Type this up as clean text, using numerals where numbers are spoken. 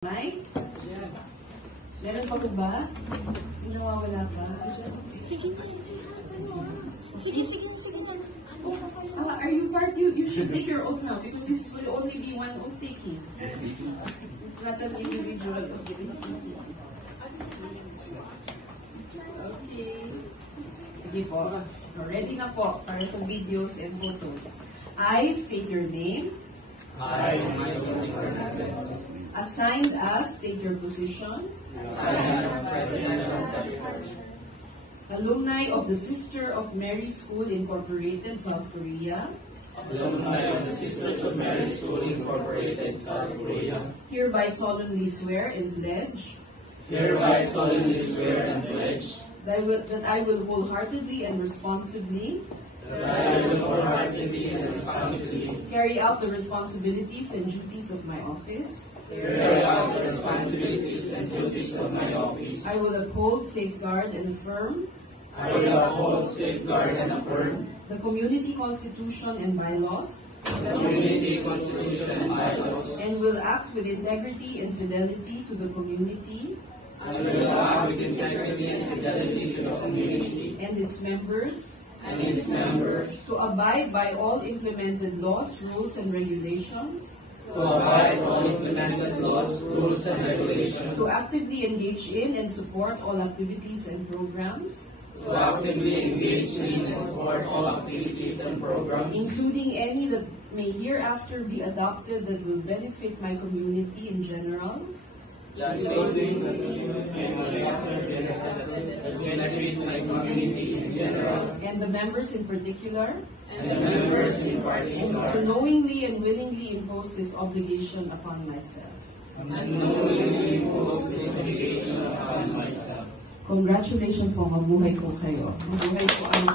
Mike? Meron pa ba? Yung nawawala pa? Sige na. Sige na. Are you part? You should take your oath now because this will only be one oath taking. It's not an individual oath. Okay. Sige po. Ready na po para sa videos and photos. I state your name. I, Michael Fernandez, Assigned as, state your position. assigned as President of the Alumni of the Sister of Mary School Incorporated, South Korea. Alumni of the Sisters of Mary School Incorporated, South Korea, Hereby solemnly swear and pledge hereby solemnly swear and pledge that I will wholeheartedly and responsibly that I will wholeheartedly and responsibly carry out the responsibilities and duties of my office. carry out the responsibilities and duties of my office. I will uphold, safeguard, and affirm I will uphold, safeguard, and affirm the community constitution and bylaws, the community constitution and bylaws, and will act with integrity and fidelity to the community and will act with integrity and fidelity to the community and its members, and its members, to abide by all implemented laws, rules, and regulations, to abide all implemented laws, rules, and regulations, to actively engage in and support all activities and programs, to actively engage in and support all activities and programs, including any that may hereafter be adopted that will benefit my community in general, including the benefit my community in general, and the members in particular, and the members in and to particular, knowingly and willingly impose this obligation upon myself. and knowingly impose this obligation upon myself. Congratulations, mga mabuhay ko kayo. Mabuhay ko ang